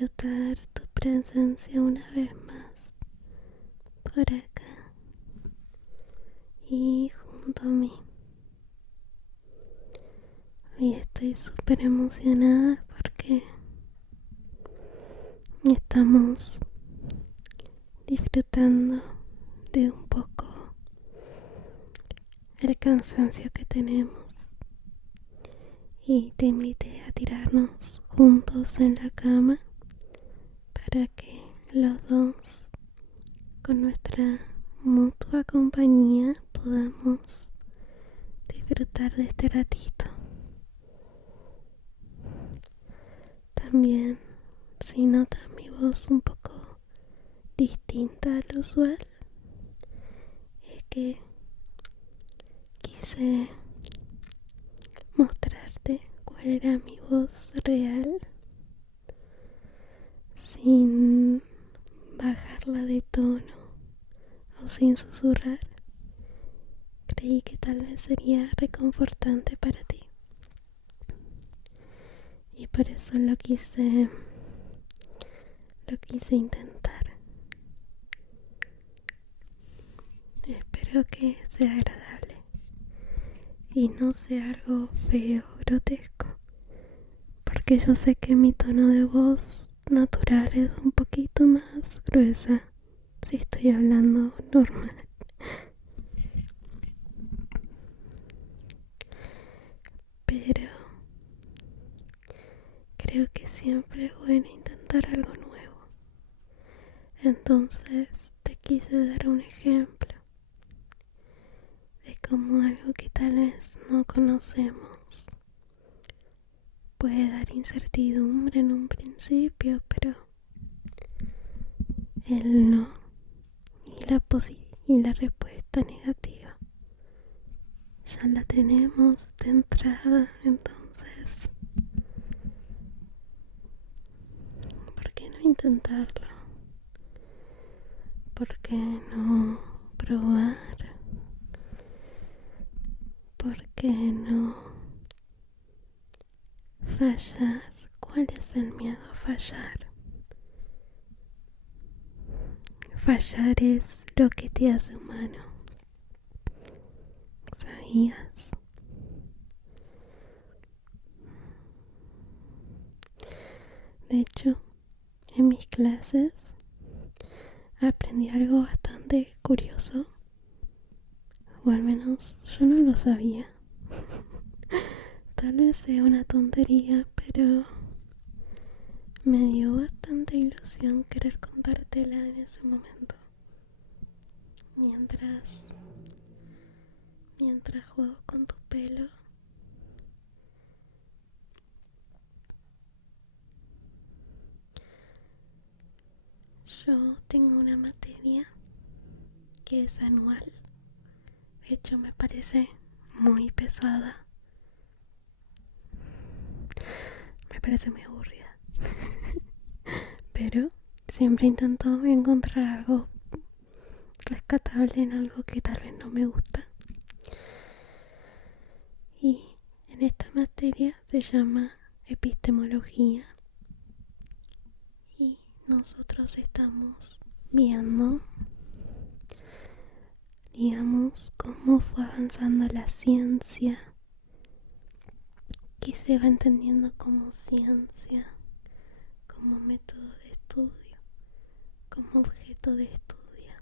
disfrutar tu presencia una vez más por acá y junto a mí. Hoy estoy súper emocionada porque estamos disfrutando de un poco el cansancio que tenemos y te invité a tirarnos juntos en la cama para que los dos con nuestra mutua compañía podamos disfrutar de este ratito. También, si notas mi voz un poco distinta al usual, es que quise mostrarte cuál era mi voz real sin bajarla de tono o sin susurrar. Creí que tal vez sería reconfortante para ti y por eso lo quise intentar. Espero que sea agradable y no sea algo feo o grotesco, porque yo sé que mi tono de voz natural es un poquito más gruesa si estoy hablando normal. Pero creo que siempre es bueno intentar algo nuevo. Entonces te quise dar un ejemplo de cómo algo que tal vez no conocemos puede dar incertidumbre en un principio, pero el no y la respuesta negativa ya la tenemos de entrada. Entonces, ¿por qué no intentarlo? ¿Por qué no probar? ¿Por qué no fallar? ¿Cuál es el miedo a fallar? Fallar es lo que te hace humano. ¿Sabías? De hecho, en mis clases aprendí algo bastante curioso, o al menos yo no lo sabía. Tal vez sea una tontería, pero me dio bastante ilusión querer contártela en ese momento. Mientras juego con tu pelo. Yo tengo una materia que es anual. De hecho, me parece muy pesada. Me parece muy aburrida. Pero siempre intento encontrar algo rescatable en algo que tal vez no me gusta. Y en esta materia se llama epistemología. Y nosotros estamos viendo, digamos, cómo fue avanzando la ciencia, que se va entendiendo como ciencia, como método de estudio, como objeto de estudio.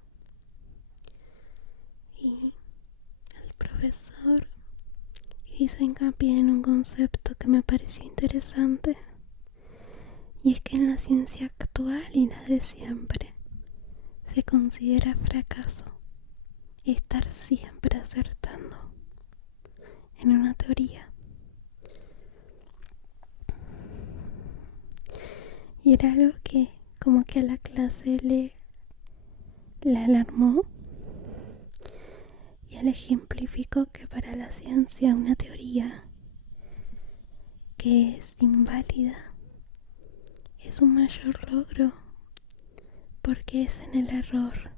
Y el profesor hizo hincapié en un concepto que me pareció interesante, y es que en la ciencia actual y la de siempre se considera fracaso estar siempre acertando en una teoría. Y era algo que como que a la clase le alarmó, y él ejemplificó que para la ciencia una teoría que es inválida es un mayor logro, porque es en el error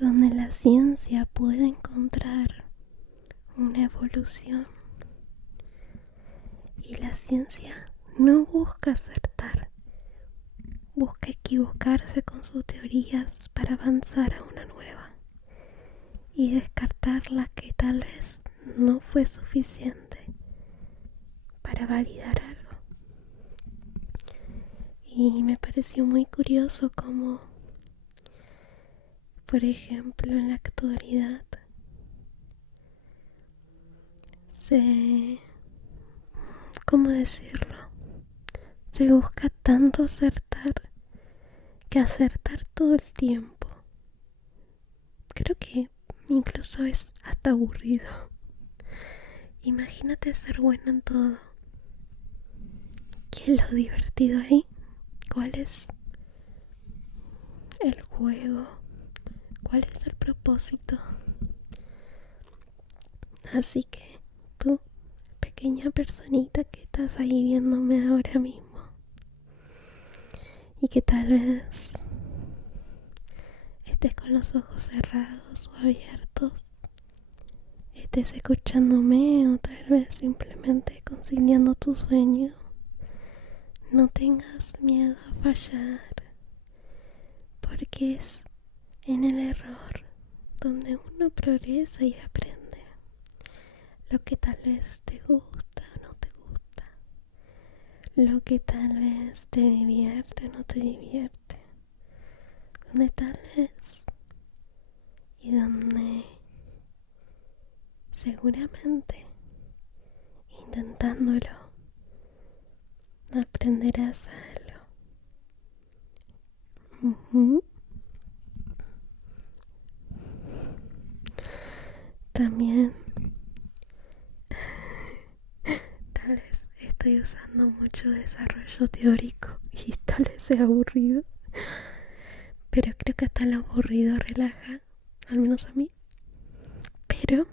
donde la ciencia puede encontrar una evolución. Y la ciencia no busca acertar, busca equivocarse con sus teorías para avanzar a una nueva y descartar la que tal vez no fue suficiente para validar algo. Y me pareció muy curioso como, por ejemplo, en la actualidad ¿cómo decirlo? Se busca tanto acertar que acertar todo el tiempo. Creo que incluso es hasta aburrido. Imagínate ser bueno en todo. ¿Qué es lo divertido ahí? ¿Cuál es el juego? ¿Cuál es el propósito? Así que tú, pequeña personita que estás ahí viéndome ahora mismo y que tal vez estés con los ojos cerrados o abiertos, estés escuchándome o tal vez simplemente conciliando tu sueño, no tengas miedo a fallar, porque es en el error donde uno progresa y aprende lo que tal vez te gusta o no te gusta, lo que tal vez te divierte o no te divierte, donde tal vez y donde seguramente intentándolo aprenderás algo. También tal vez estoy usando mucho desarrollo teórico y tal vez sea aburrido, pero creo que hasta lo aburrido relaja, al menos a mí. Pero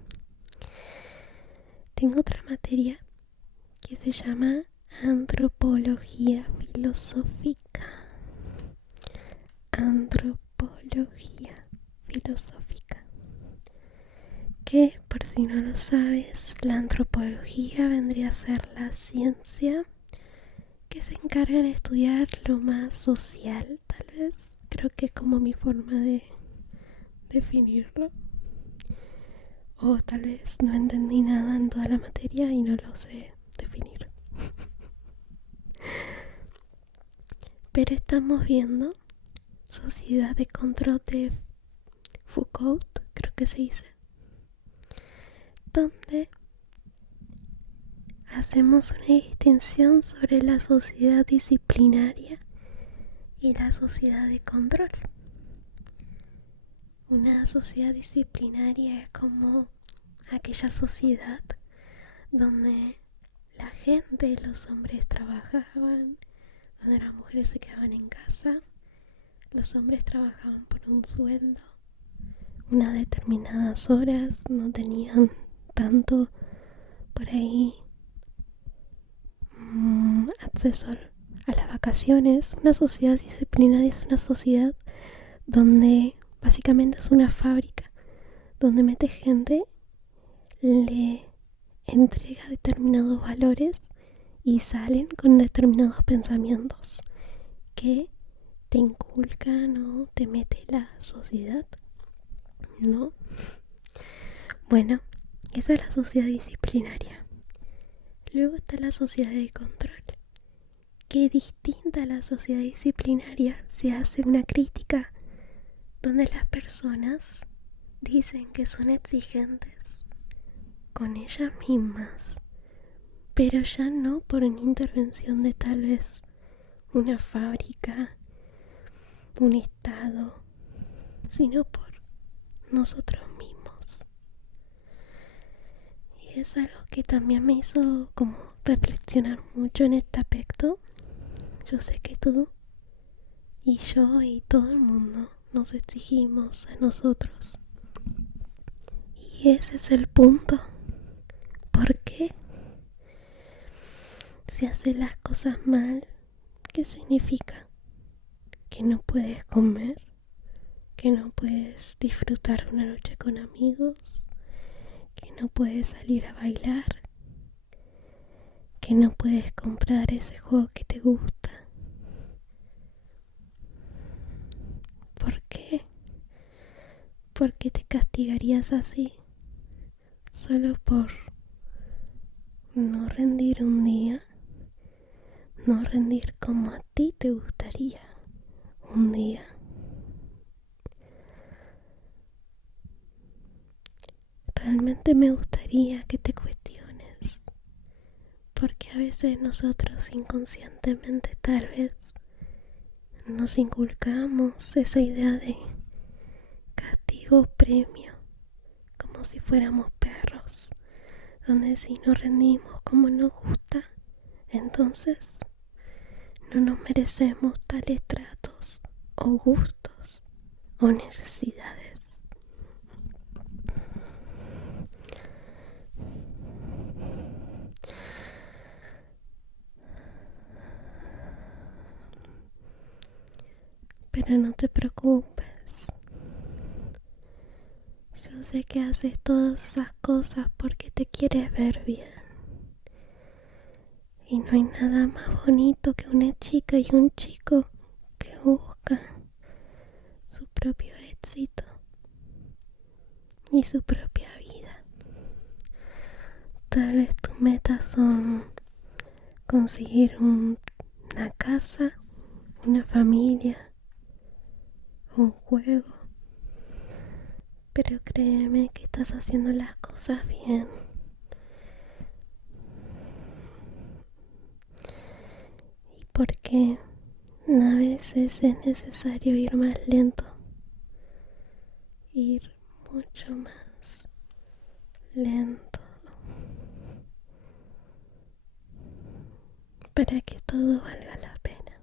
tengo otra materia que se llama antropología filosófica. Antropología filosófica. Que, por si no lo sabes, la antropología vendría a ser la ciencia que se encarga de estudiar lo más social, tal vez. Creo que es como mi forma de definirlo. O tal vez no entendí nada en toda la materia y no lo sé definir. Pero estamos viendo Sociedad de Control de Foucault, creo que se dice, donde hacemos una distinción sobre la sociedad disciplinaria y la sociedad de control. Una sociedad disciplinaria es como aquella sociedad donde la gente, los hombres trabajaban, donde las mujeres se quedaban en casa, los hombres trabajaban por un sueldo, unas determinadas horas, no tenían tanto por ahí acceso a las vacaciones. Una sociedad disciplinaria es una sociedad donde básicamente es una fábrica, donde mete gente, le entrega determinados valores y salen con determinados pensamientos que te inculcan o te mete la sociedad, ¿no? Bueno, esa es la sociedad disciplinaria. Luego está la sociedad de control, que distinta a la sociedad disciplinaria se hace una crítica donde las personas dicen que son exigentes con ellas mismas, pero ya no por una intervención de tal vez una fábrica, un estado, sino por nosotros mismos. Y es algo que también me hizo como reflexionar mucho en este aspecto. Yo sé que tú y yo y todo el mundo nos exigimos a nosotros. Y ese es el punto. ¿Por qué? Si haces las cosas mal, ¿qué significa? Que no puedes comer, que no puedes disfrutar una noche con amigos, que no puedes salir a bailar, que no puedes comprar ese juego que te gusta. ¿Por qué te castigarías así? Solo por no rendir un día, no rendir como a ti te gustaría un día. Realmente me gustaría que te cuestiones, porque a veces nosotros inconscientemente tal vez nos inculcamos esa idea de castigo premio, como si fuéramos perros, donde si no rendimos como nos gusta, entonces no nos merecemos tales tratos o gustos o necesidades. Pero no te preocupes. Yo sé que haces todas esas cosas porque te quieres ver bien. Y no hay nada más bonito que una chica y un chico que buscan su propio éxito y su propia vida. Tal vez tus metas son conseguir una casa, una familia, un juego. Pero créeme que estás haciendo las cosas bien. Y porque a veces es necesario ir más lento, ir mucho más lento, para que todo valga la pena.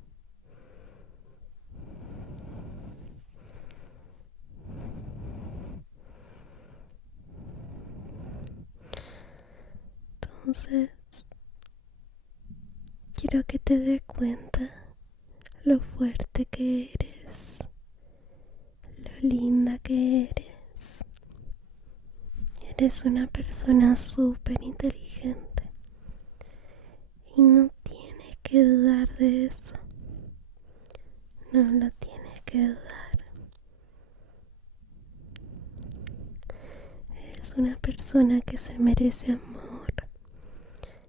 Entonces, quiero que te des cuenta lo fuerte que eres, lo linda que eres. Eres una persona súper inteligente y no tienes que dudar de eso. No lo tienes que dudar. Eres una persona que se merece amor,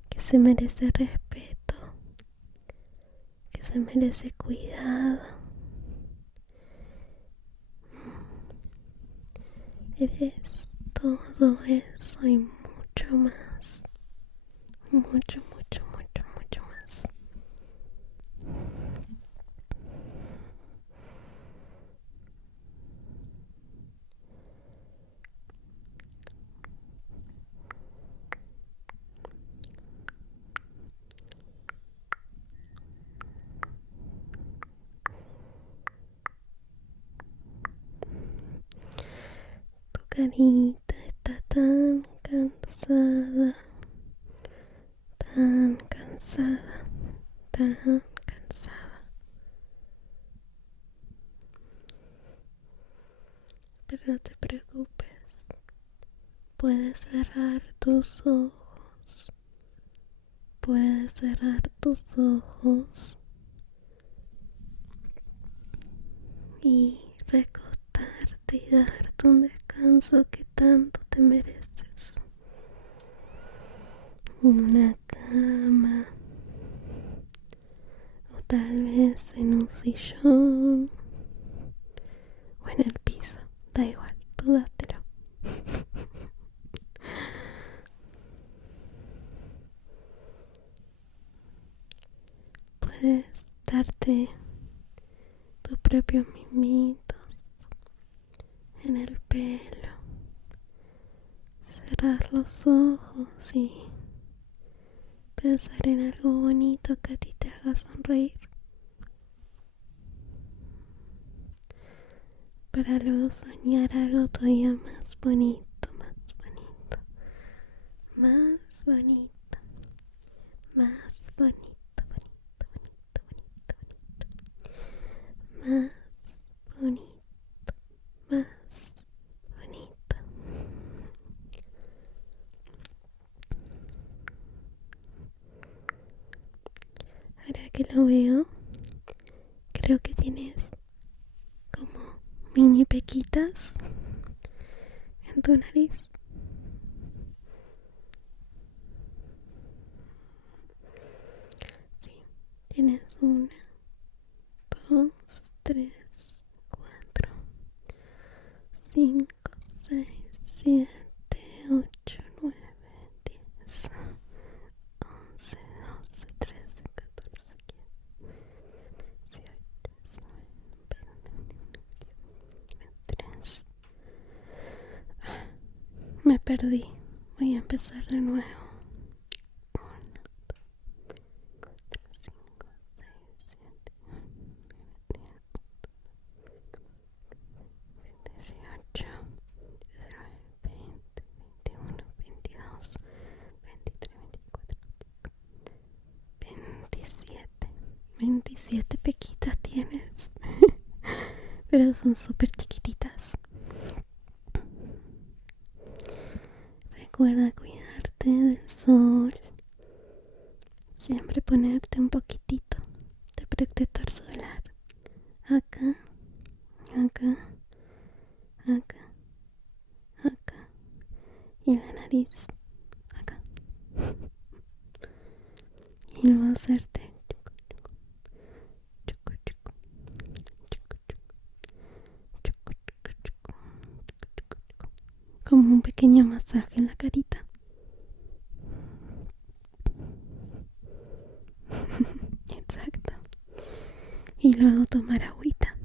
que se merece respeto, que se merece cuidado. Eres todo eso y mucho más. Mucho, mucho, mucho, mucho más. Tu carita está tan cansada, tan cansada, tan cansada. Pero no te preocupes. Puedes cerrar tus ojos. Puedes cerrar tus ojos y recostarte y darte un descanso que tanto te mereces. Una cama o tal vez en un sillón o en el piso, da igual, tú dátelo. Puedes darte tus propios mimitos en el pelo, cerrar los ojos y pensar en algo bonito que a ti te haga sonreír, para luego soñar algo todavía más bonito, más bonito, más bonito, más bonito, bonito, bonito, bonito, más bonito, más bonito. Ahora que lo veo, creo que tienes como mini pequitas en tu nariz. Sí, tienes 1, 2, 3, 4, 5, 6, 7, 8, 9, 10, 11, 12, 13, 14, 15, 18, 19, 20, 21, 23. Me perdí. Voy a empezar de nuevo. 1, 2, 3, 4, 5, 6, 7, 8, 9, 10, 18, 19, 20, 21, 22, 23, 24, 27. 27 pequitas tienes. Pero son súper chiquititas. Recuerda cuidarte del sol. Siempre ponerte un poquitito de protector solar. Acá, acá, acá, acá. Y la nariz. Acá. Y luego hacerte como un pequeño masaje en la carita. Exacto. Y luego tomar agüita.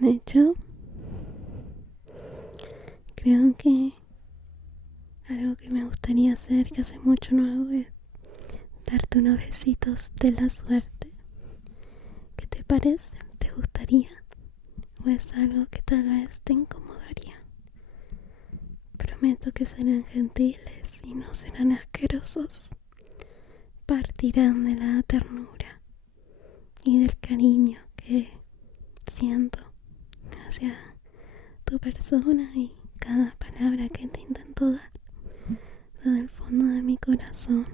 De hecho, creo que algo que me gustaría hacer, que hace mucho no hago, es darte unos besitos de la suerte. ¿Qué te parece? ¿Te gustaría? ¿O es algo que tal vez te incomodaría? Prometo que serán gentiles y no serán asquerosos. Partirán de la ternura y del cariño que siento hacia tu persona y cada palabra que te intento dar desde el fondo de mi corazón,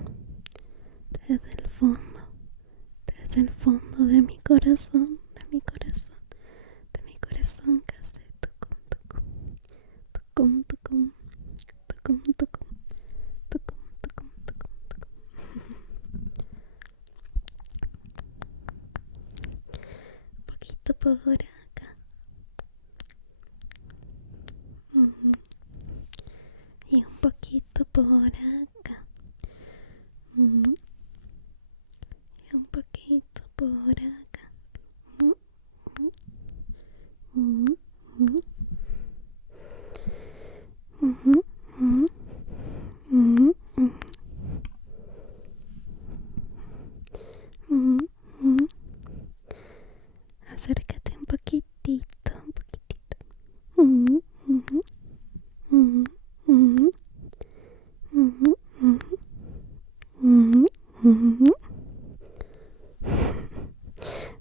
desde el fondo de mi corazón, de mi corazón, de mi corazón que hace tucum, tucum, tucum, tucum, tucum, tucum, tucum, tucum, tucum, tucum. Un poquito por acá. Y un poquito por acá. Y un poquito por acá. Acércate un poquitito, un poquitito.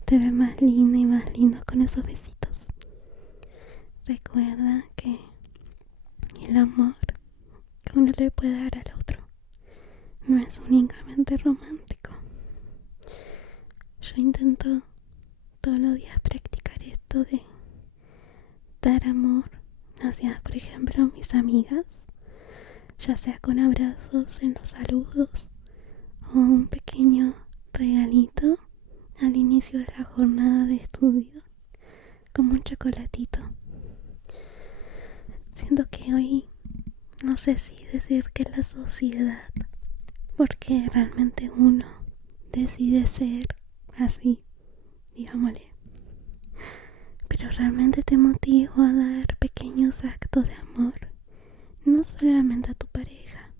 Te ve más linda y más lindo con esos besitos. Recuerda que el amor que uno le puede dar al otro no es únicamente romántico. Yo intento todos los días practicar esto de dar amor hacia, por ejemplo, mis amigas, ya sea con abrazos en los saludos o un pequeño regalito al inicio de la jornada de estudio, como un chocolatito. Siento que hoy no sé si decir que la sociedad, porque realmente uno decide ser así, digámosle, pero realmente te motivo a dar pequeños actos de amor, no solamente a tu pareja,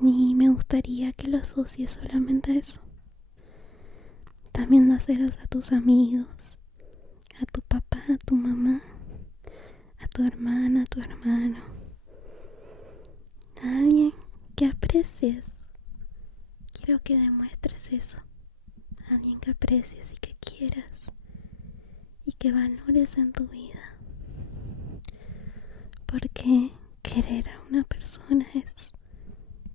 ni me gustaría que lo asocies solamente a eso. También dáselos a tus amigos, a tu papá, a tu mamá, a tu hermana, a tu hermano, a alguien que aprecies. Quiero que demuestres eso, a alguien que aprecies y que quieras y que valores en tu vida, porque querer a una persona es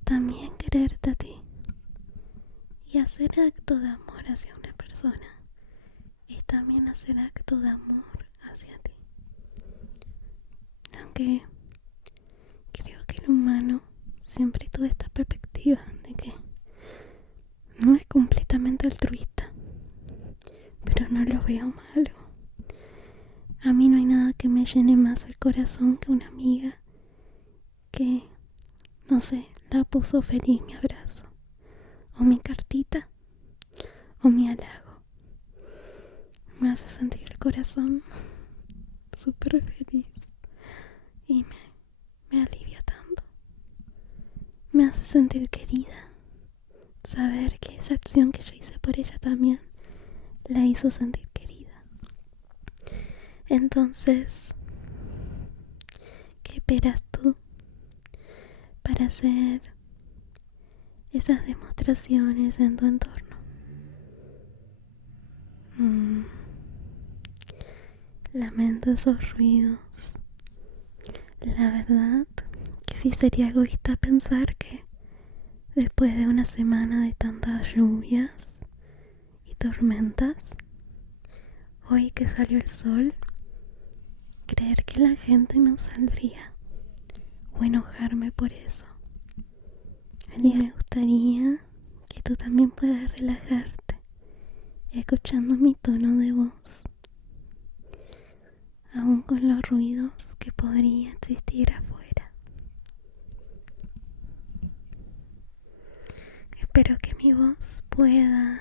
también quererte a ti. Y hacer acto de amor hacia una persona es también hacer acto de amor hacia ti. Aunque creo que el humano siempre tuvo esta perspectiva de que no es completamente altruista, pero no lo veo malo. A mí no hay nada que me llene más el corazón que una amiga que, no sé, la puso feliz mi abrazo, o mi cartita, o mi halago. Me hace sentir el corazón súper feliz y me alivia tanto. Me hace sentir querida. Saber que esa acción que yo hice por ella también la hizo sentir querida. Entonces, ¿qué esperas tú para hacer esas demostraciones en tu entorno? Lamento esos ruidos. La verdad que sí sería egoísta pensar que después de una semana de tantas lluvias y tormentas, hoy que salió el sol, creer que la gente no saldría o enojarme por eso. Y me gustaría que tú también puedas relajarte escuchando mi tono de voz, aún con los ruidos que podrían existir afuera. Espero que mi voz pueda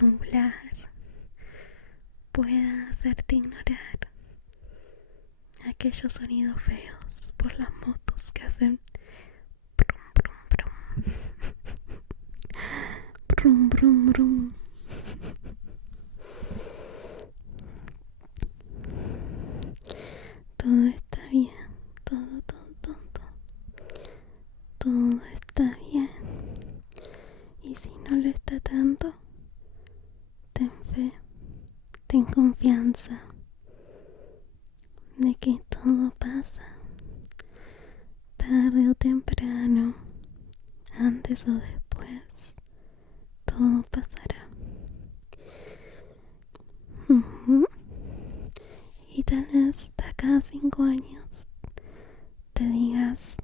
nublar, pueda hacerte ignorar aquellos sonidos feos por las motos que hacen brum brum brum brum brum brum. Todo está bien, todo está bien. Y si no lo está tanto, ten fe, ten confianza de que todo pasa, tarde o temprano, antes o después, todo pasará. Y tal vez de acá a 5 años te digas,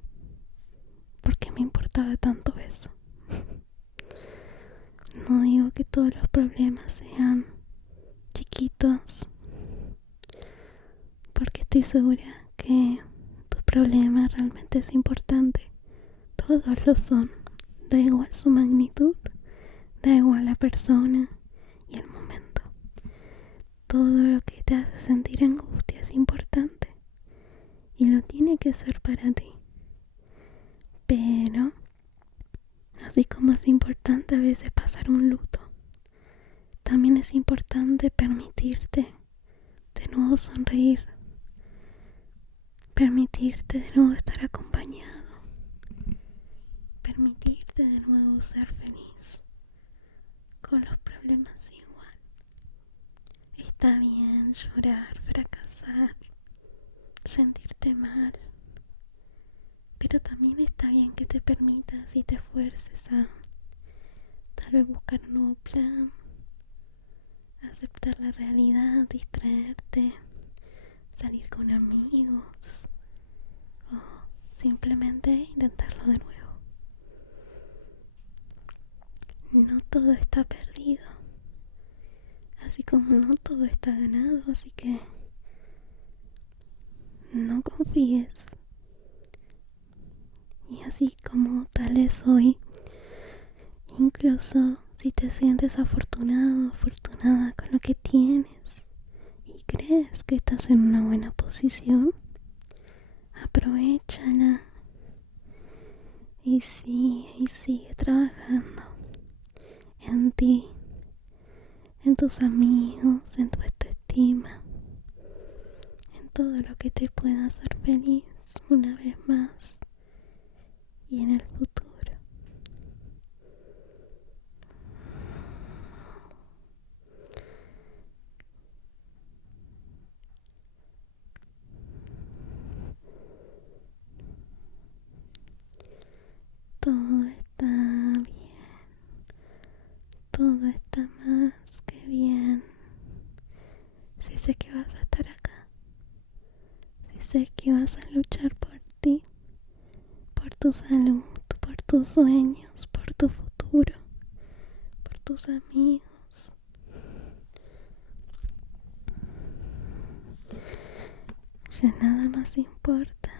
¿por qué me importaba tanto eso? No digo que todos los problemas sean chiquitos, porque estoy segura que tu problema realmente es importante. Todos lo son, da igual su magnitud, da igual la persona y el momento. Todo lo que te hace sentir angustia es importante y lo tiene que ser para ti. Pero, así como es importante a veces pasar un luto, también es importante permitirte de nuevo sonreír, permitirte de nuevo estar acompañado, permitirte de nuevo ser feliz con los problemas igual. Está bien llorar, fracasar, sentirte mal, pero también está bien que te permitas y te esfuerces a tal vez buscar un nuevo plan, aceptar la realidad, distraerte, salir con amigos o simplemente intentarlo de nuevo. No todo está perdido, así como no todo está ganado, así que no confíes. Y así como tal vez hoy, incluso si te sientes afortunado, afortunada con lo que tienes y crees que estás en una buena posición, aprovéchala y sigue trabajando en ti, en tus amigos, en tu autoestima, en todo lo que te pueda hacer feliz una vez más y en el futuro. sé que vas a estar acá, si sé que vas a luchar por ti, por tu salud, por tus sueños, por tu futuro, por tus amigos. Ya nada más importa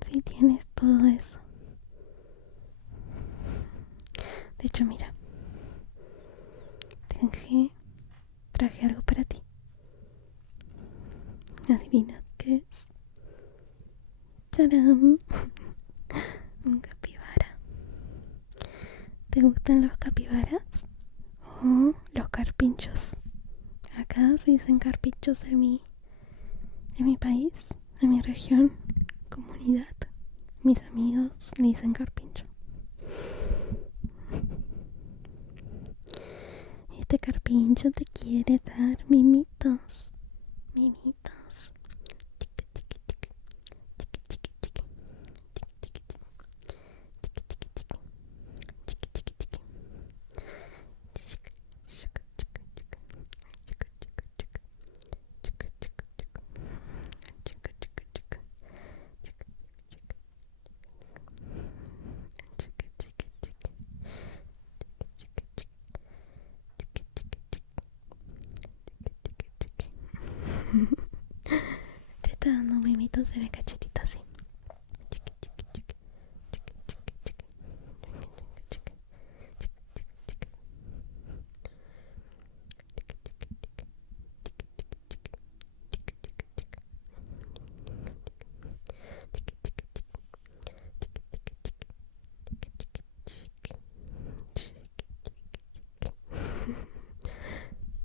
si tienes todo eso. De hecho, mira, traje algo para ti. Adivina qué es. ¡Tarán! Un capibara. ¿Te gustan los capibaras? O los carpinchos. Acá se dicen carpinchos en mi país, en mi región, comunidad. Mis amigos le dicen carpincho. Este carpincho te quiere dar mimitos. Mimitos. Te está dando mimitos en el cachetito así.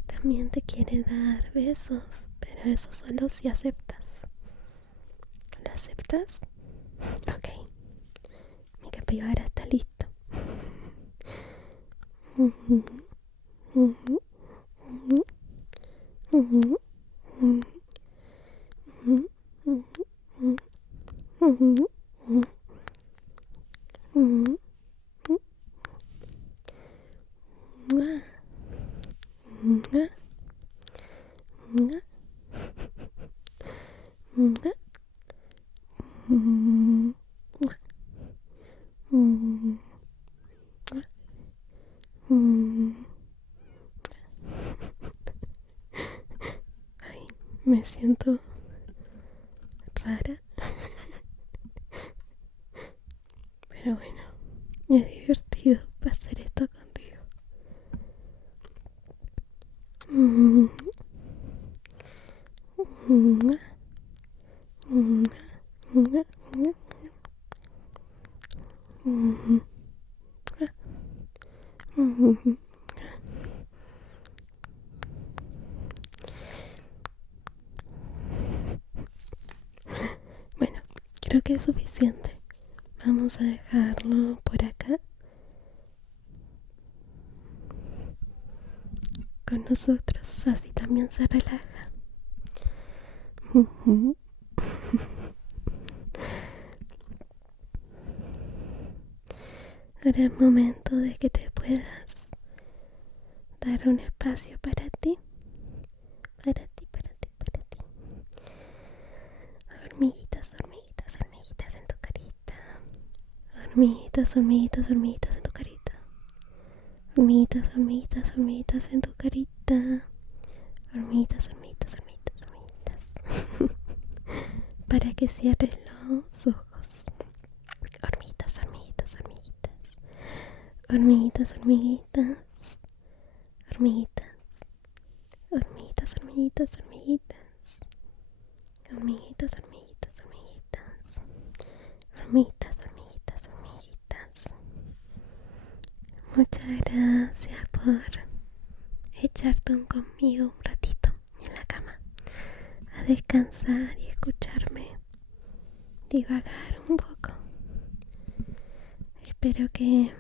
También te quiere dar besos, pero eso solo si aceptas. ¿Lo aceptas? Ok, mi capibara está listo. Ay, me siento rara, pero bueno, es divertido hacer esto contigo. Bueno, creo que es suficiente. Vamos a dejarlo por acá con nosotros, así también se relaja. Ahora es momento de que te puedas dar un espacio para ti, para ti, para ti, para ti. Hormiguitas, hormiguitas, hormiguitas en tu carita. Hormiguitas, hormiguitas, hormiguitas en tu carita. Hormiguitas, hormiguitas, hormiguitas en tu carita. Hormiguitas, hormiguitas, hormiguitas, hormiguitas. Para que cierres los ojos. Hormiguitas, hormiguitas, hormiguitas. Hormiguitas, hormiguitas. Hormiguitas. Hormiguitas, hormiguitas, hormiguitas. Hormiguitas, hormiguitas, hormiguitas. Hormiguitas, hormiguitas, hormiguitas. Muchas gracias por echarte conmigo un ratito en la cama a descansar y escucharme divagar un poco. Espero que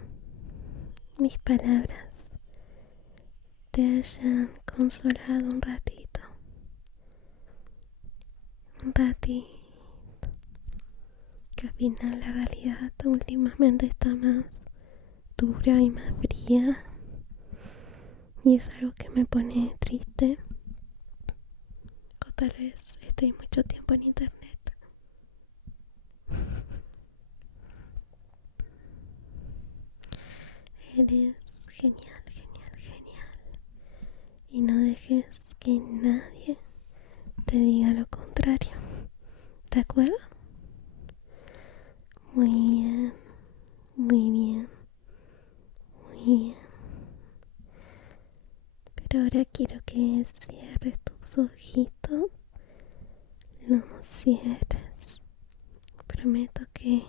mis palabras te hayan consolado un ratito. Un ratito. Que al final la realidad últimamente está más dura y más fría. Y es algo que me pone triste. tal vez estoy mucho tiempo en internet. Eres genial, genial, genial. Y no dejes que nadie te diga lo contrario. ¿De acuerdo? Muy bien, muy bien, muy bien. Pero ahora quiero que cierres tus ojitos. Los cierres. Prometo que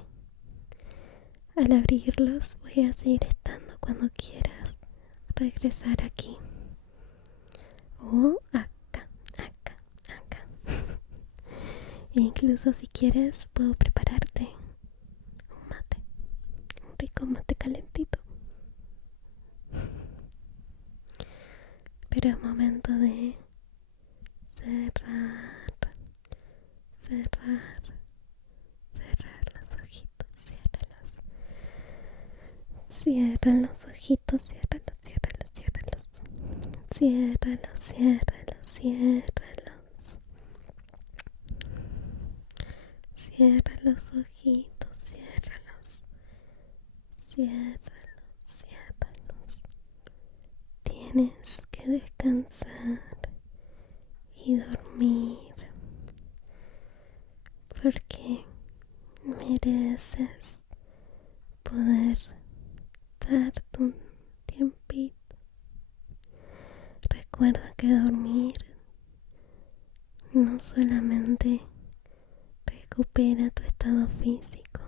al abrirlos voy a seguir estando cuando quieras regresar aquí. O acá, acá, acá. E incluso si quieres puedo prepararte un mate. Un rico mate calentito. Pero es momento de cerrar, cerrar, cerrar los ojitos, ciérralos. Cierra los ojitos, ciérralos, ciérralos, ciérralos. Ciérralos, ciérralos, ciérralos. Cierra los ojitos, ciérralos. Ciérralos, ciérralos. Tienes que descansar y dormir porque mereces poder darte un tiempito. Recuerda que dormir no solamente recupera tu estado físico,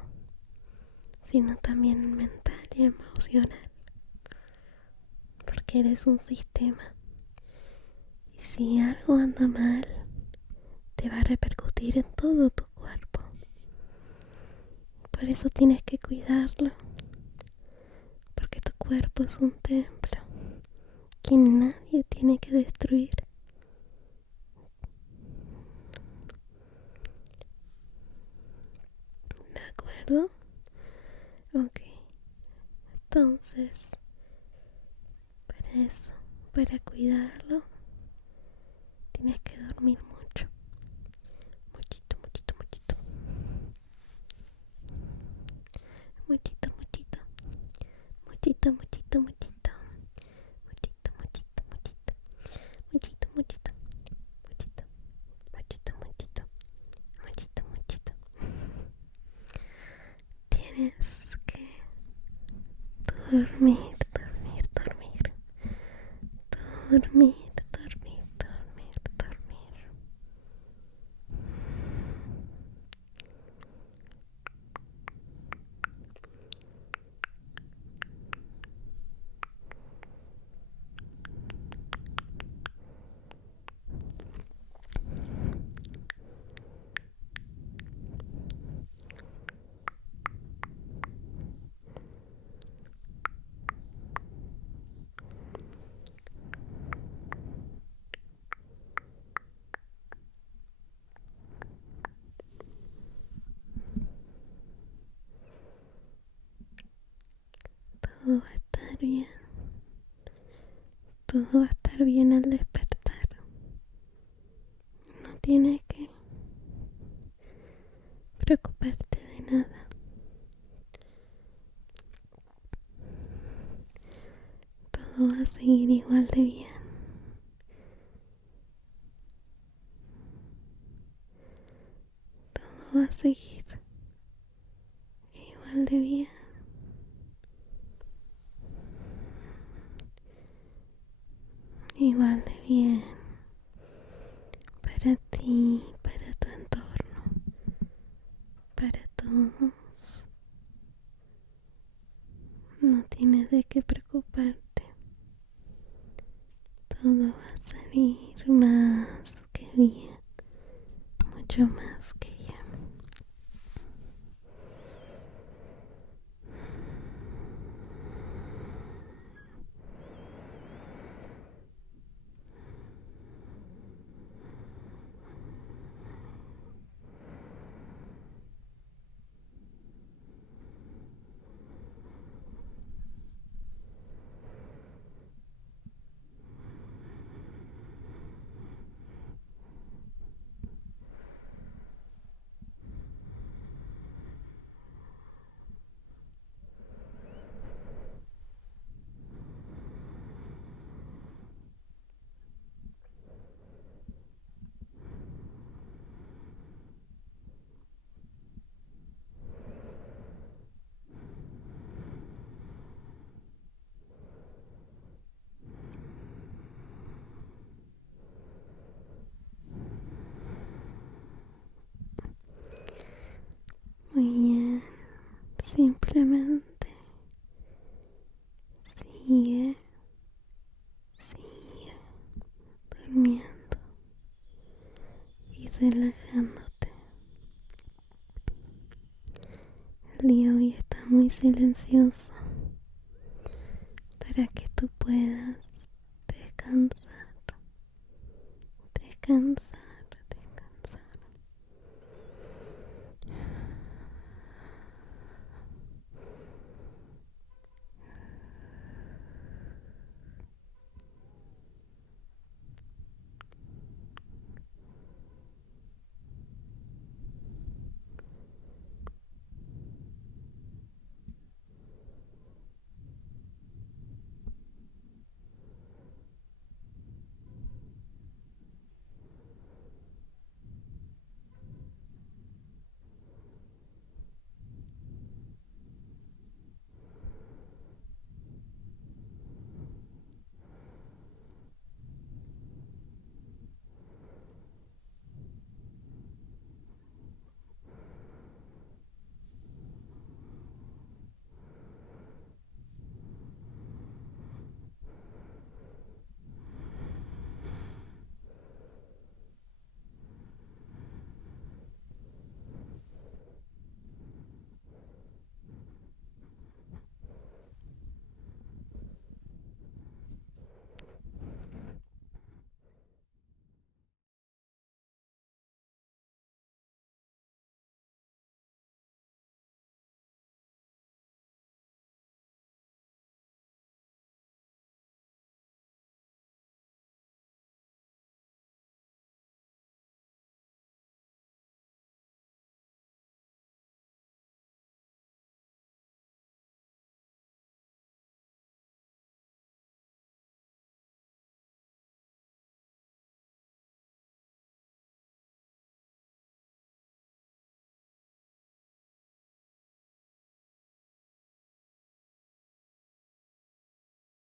sino también mental y emocional, porque eres un sistema. Y si algo anda mal, te va a repercutir en todo tu cuerpo. Por eso tienes que cuidarlo, porque tu cuerpo es un templo que nadie tiene que destruir. ¿De acuerdo? Ok. Entonces, para eso, para cuidarlo, tienes que dormir mucho. Muchito, muchito, muchito. Muchito, muchito. Muchito, muchito, muchito. Muchito, muchito, muchito. Muchito, muchito. Muchito, muchito, muchito. Muchito, muchito. Tienes que dormir, dormir, dormir. Dormir, dormir, dormir, dormir. Todo va a estar bien. Todo va a estar bien al despertar. No tienes que preocuparte de nada. Todo va a seguir igual de bien. Todo va a seguir igual de bien. Igual de bien. Para ti, para tu entorno, para todos. No tienes de qué preocuparte. Todo va a salir más que bien. Mucho más que bien. Simplemente sigue, sigue durmiendo y relajándote. El día hoy está muy silencioso para que tú puedas descansar, descansar,